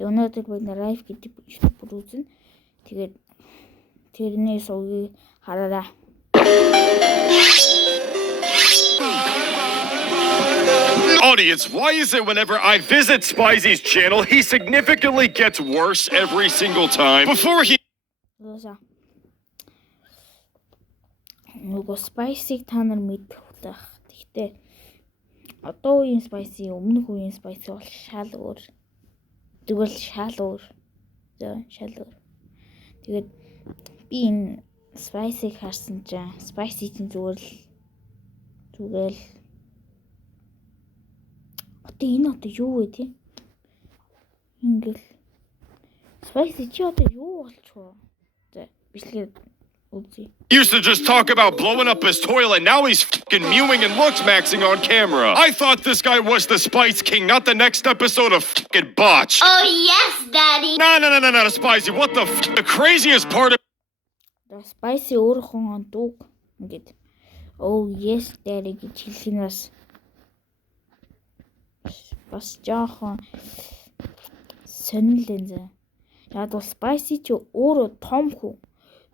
Өнөөдөр бид live гэдэг бүр үзнэ. Тэгээд тэрнээс угийг хараарай. Audience, why is it whenever I visit Spicy's channel, he significantly gets worse every single time? Before he... Нөгөө Spicy-г та нар мэдэх байх. Гэхдээ одоо үеийн Spicy, өмнөх үеийн Spicy бол шал өөр. Тэгвэл шал өөр. Шал өөр. Тэгээд би энэ Spicy-г харсан чинь Spicy чинь зүгээр л одоо энэ одоо юу вэ тийм? Ингээл Spicy чи одоо юу болчихоо? За бичлэгээ үзье. Used to just talk about blowing up his toilet. Now he's fucking mewing and looks maxing on camera. I thought this guy was the Spice King, not the next episode of fucking Botch. Oh yes, Daddy. No, Spicy. What the the craziest part of... Spicy өөрийнхөө дууг ингээд oh yes Daddy гэж хэлхийнээс бас жоохон сонирхол энэ. Яг бол Spicy ч өөрөө том хүн.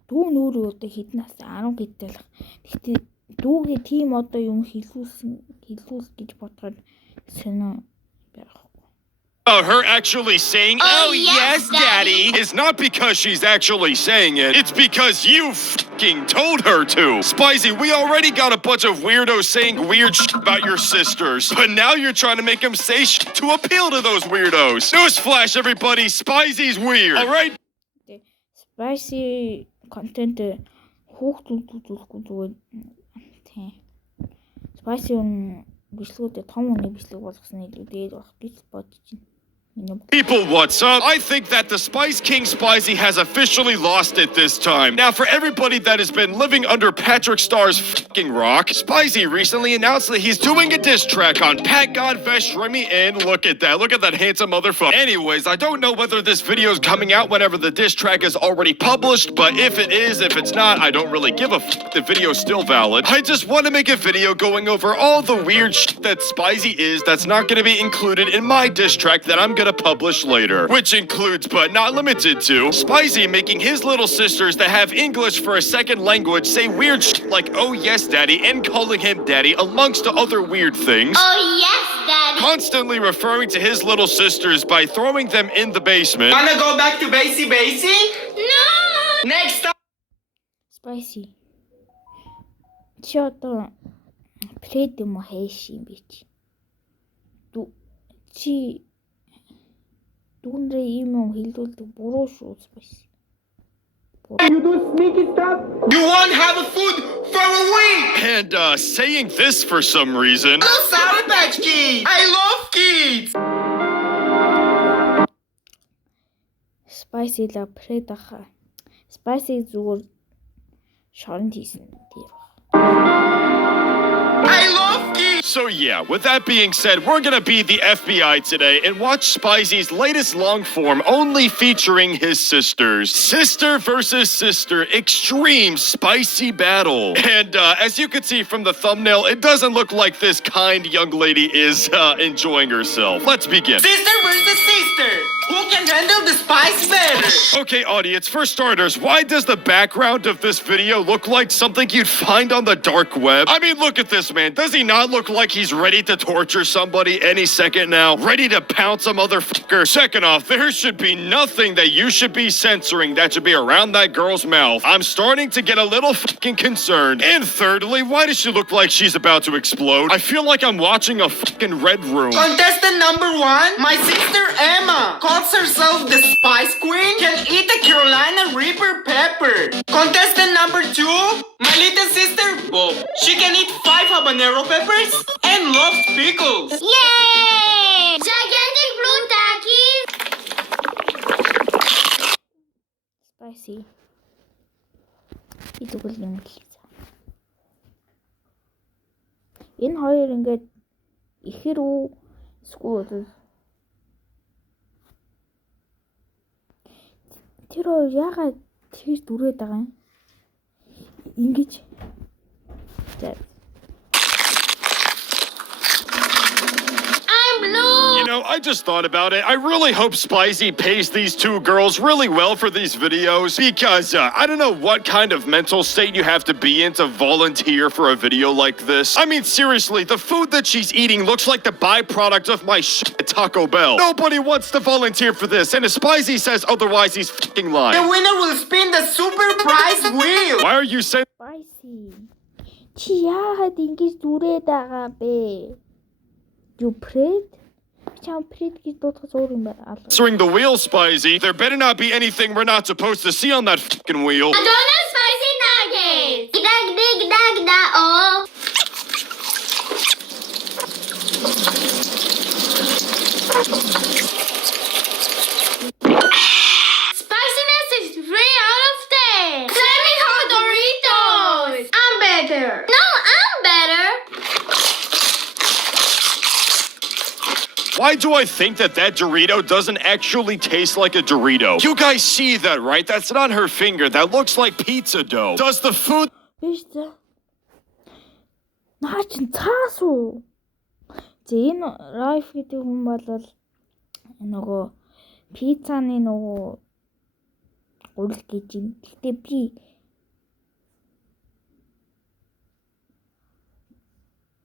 Дүү нөөрөө одоо хэдэн нас 10 гэтэл. Гэхдээ дүүгээ тийм одоо юм хэлүүл гэж бодоход сонир байхгүй. Her actually saying, oh yes, Daddy, is not because she's actually saying it. It's because you fucking told her to. Spicy, we already got a bunch of weirdos saying weird shit about your sisters. But now you're trying to make them say shit to appeal to those weirdos. Newsflash, everybody, Spicy's weird, alright? Spicy content хүүхдүүд үзүүлэхгүй зүгээр тийм. Spicy бичлэгүүдээ том үний бичлэг болгосон илүү дээд байх гэж бодож байна. People, what's up? I think that the Spice King Spicy has officially lost it this time. Now, for everybody that has been living under Patrick Starr's fucking rock, Spicy recently announced that he's doing a diss track on Pat Godfest, Remy, and look at that handsome motherfucker. Anyways, I don't know whether this video is coming out whenever the diss track is already published, but if it is, if it's not, I don't really give a fuck. The video's still valid. I just want to make a video going over all the weird shit that Spicy is that's not going to be included in my diss track that I'm going to publish later, which includes but not limited to Spicy making his little sisters that have English for a second language say weird shit like oh yes Daddy and calling him Daddy amongst other weird things. Oh yes, Daddy. Constantly referring to his little sisters by throwing them in the basement. Wanna go back to Basie? No. Next time. Spicy. Чи одоо Fred юм уу хайш юм бэ чи? Чи дүүнрээ ийм юм хэлүүлдэг буруу шүү Spicy. You do sneaky stuff. You won't have a food for a week. And saying this for some reason. Oh, Sour Patch Kids. I love kids. Spicy la Fred аха. Spicy зүгээр шоронд хийсэн тийм. I love kids. So yeah, with that being said, we're gonna be the FBI today and watch Spicy's latest long form only featuring his sisters. Sister versus sister, extreme Spicy battle. And as you can see from the thumbnail, it doesn't look like this kind young lady is enjoying herself. Let's begin. Sister versus sister. Who can handle the spice better? Okay, audience, for starters, why does the background of this video look like something you'd find on the dark web? I mean, look at this man. Does he not look like he's ready to torture somebody any second now? Ready to pounce a motherfucker? Second off, there should be nothing that you should be censoring that should be around that girl's mouth. I'm starting to get a little fucking concerned. And thirdly, why does she look like she's about to explode? I feel like I'm watching a fucking Red Room. Contestant number 1, my sister Emma. Calls herself the Spice Queen, can eat a Carolina Reaper pepper. Contestant number 2, my little sister Bob. She can eat 5 habanero peppers and loves pickles. Yay! Gigantic blue takis. Spicy. Идэгэл юм хэлээ. Энэ хоёр ингээд ихэр үү эсвэл тэр хоёр яагаад тэр дүрээд байгаа юм? Ингэж. I'm blue. You know, know, I just thought about it. I really hope Spicy pays these two girls really well for these videos because I don't know what kind of mental state you have to be in to volunteer for a video like this. I mean, seriously, the food that she's eating looks like the byproduct of my shit at Taco Bell. Nobody wants to volunteer for this, and if Spicy says otherwise, he's fucking lying. The winner will spin the super prize wheel. Why are you saying Spicy. Чи яагаад ингэж дүрээд байгаа бэ? You prayed? Чам prayed гэж дуудах зур юм байна. answering the wheel, Spicy? There better not be anything we're not supposed to see on that fucking wheel. Donut spicy nuggets. Dag, oh. Spiciness is 3 out of 10. Flaming hot Doritos. I'm better. No, I'm better. Why do I think that Dorito doesn't actually taste like a Dorito? You guys see that, right? That's not her finger. That looks like pizza dough. Does the food Биш үү? Наа чин цаас уу? Зэ энэ Райф гэдэг хүн бол нөгөө пиццаны нөгөө гурил гэж юм. Гэтэ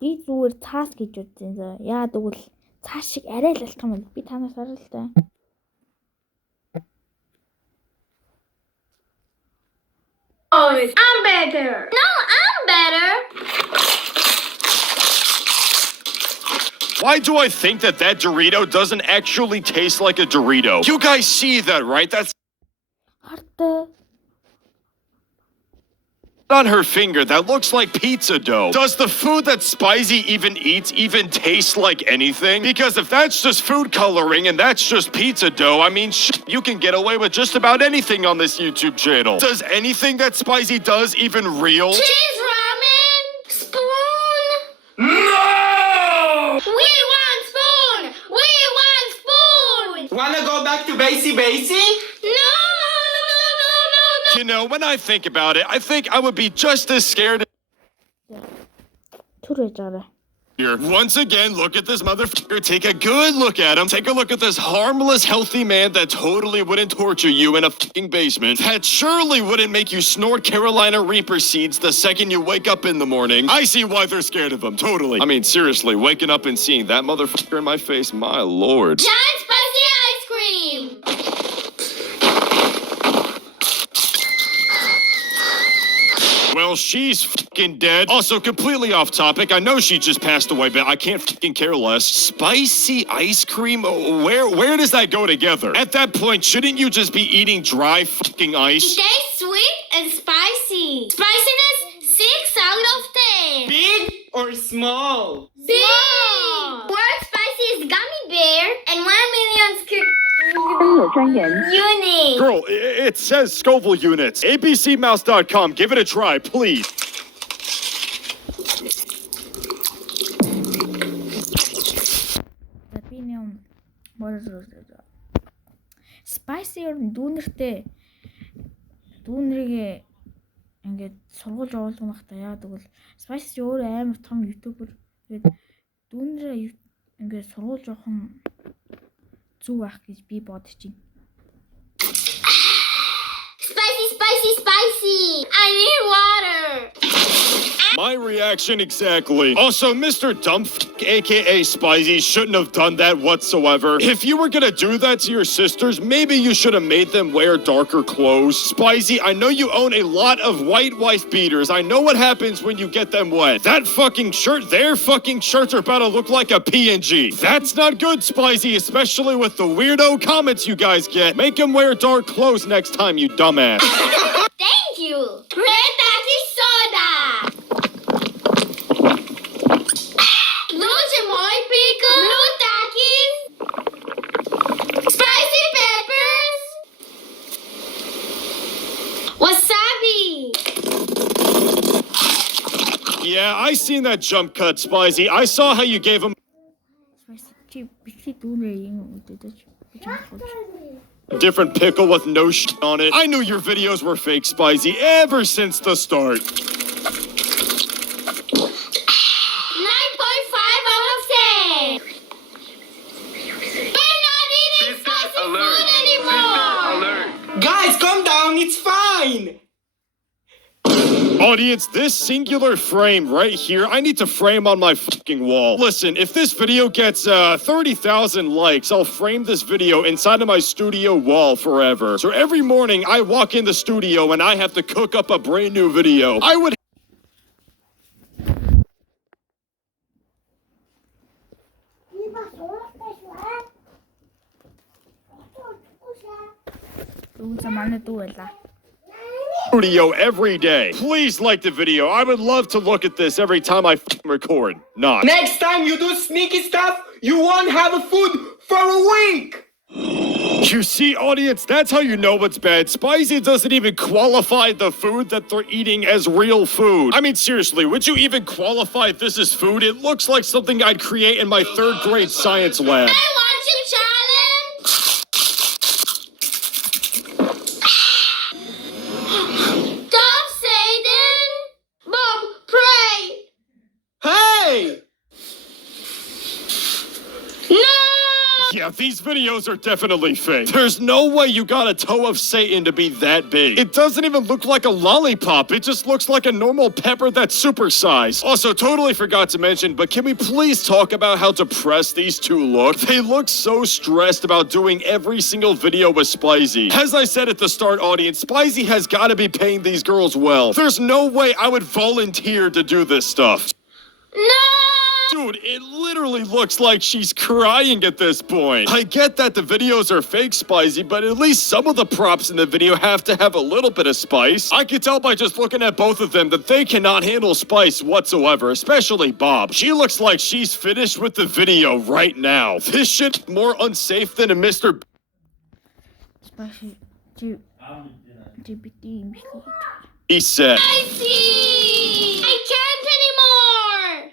би зүгээр цаас гэж үзсэн заа. Яа тэгвэл цаас шиг арай л алтхан байна. Би танаас арай л та. I'm better. No, I'm better. Why do I think that Dorito doesn't actually taste like a Dorito? You guys see that, right? That's Хартай. on her finger. That looks like pizza dough. Does the food that Spicy even eats even taste like anything? Because if that's just food coloring and that's just pizza dough, I mean, you can get away with just about anything on this YouTube channel. Does anything that Spicy does even real? Cheese ramen. Spoon. No! We want spoon. We want spoon. Wanna go back to Basie? No. You know, when I think about it, I think I would be just as scared. Түрээж арай. Here. Once again, look at this motherfucker. Take a good look at him. Take a look at this harmless, healthy man that totally wouldn't torture you in a fucking basement. That surely wouldn't make you snort Carolina Reaper seeds the second you wake up in the morning. I see why they're scared of him. Totally. I mean, seriously, waking up and seeing that motherfucker in my face, my lord. Giant spicy ice cream. Well, she's fucking dead. Also, completely off topic. I know she just passed away, but I can't fucking care less. Spicy ice cream? Where does that go together? At that point, shouldn't you just be eating dry fucking ice? It tastes sweet and spicy. Spiciness 6 out of 10. Big or small? Big. Word spicy is gummy bear and 1 million units. Girl, it says Scoville units. ABCmouse.com. Give it a try, please. За би нэг Spicy ер нь дүүнэртэй дүүнэрийг ингээд сургууль явуулсан байх та яа тэгвэл Spicy өөр амар том ютубер. Тэгээд дүүнэрээ ингээд сургууль явах нь зүг байх гэж би бодож байна. Spicy. I need water. My reaction exactly. Also, Mr. Dump, aka Spicy, shouldn't have done that whatsoever. If you were gonna do that to your sisters, maybe you should have made them wear darker clothes. Spicy, I know you own a lot of white wife beaters. I know what happens when you get them wet. That fucking shirt, their fucking shirts are about to look like a PNG. That's not good, Spicy, especially with the weirdo comments you guys get. Make them wear dark clothes next time, you dumbass. Thank you. Red Taki soda. Blue chamoy pickle. Blue Takis. Spicy peppers. Wasabi. Yeah, I seen that jump cut, Spicy. I saw how you gave him Spicy чи битгий дүүнээ юм үдэж. different pickle with no shit on it. I knew your videos were fake, Spicy, ever since the start. 9.5 out of 10. Audience, this singular frame right here, I need to frame on my fucking wall. Listen, if this video gets 30,000 likes, I'll frame this video inside of my studio wall forever. So every morning I walk in the studio and I have to cook up a brand new video. I would Дүүнсаа манай дүү байлаа. studio every day. Please like the video. I would love to look at this every time I record. Not. Next time you do sneaky stuff, you won't have a food for a week. You see, audience, that's how you know what's bad. Spicy doesn't even qualify the food that they're eating as real food. I mean, seriously, would you even qualify this as food? It looks like something I'd create in my 3rd grade science lab. I want you challenge. Stop, Satan. Bob, pray. Hey! No. Yeah, these videos are definitely fake. There's no way you got a toe of Satan to be that big. It doesn't even look like a lollipop. It just looks like a normal pepper that's supersized. Also, totally forgot to mention, but can we please talk about how depressed these two look? They look so stressed about doing every single video with Spicy. As I said at the start, audience, Spicy has got to be paying these girls well. There's no way I would volunteer to do this stuff. No. Dude, it literally looks like she's crying at this point. I get that the videos are fake, Spicy, but at least some of the props in the video have to have a little bit of spice. I can tell by just looking at both of them that they cannot handle spice whatsoever, especially Bob. She looks like she's finished with the video right now. This shit's more unsafe than a Mr. Spicy GPT юм шиг л. He said. I see. I can't anymore.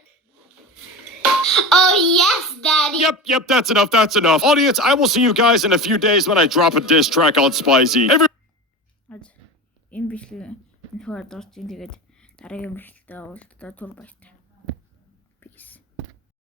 Oh, yes, Daddy. Yep, that's enough. Audience, I will see you guys in a few days when I drop a diss track on Spicy. Энэ бичлэг энэ хөө дурч ин тэгээд дараагийн бичлэгтээ уулзалтаа түр баярлалаа.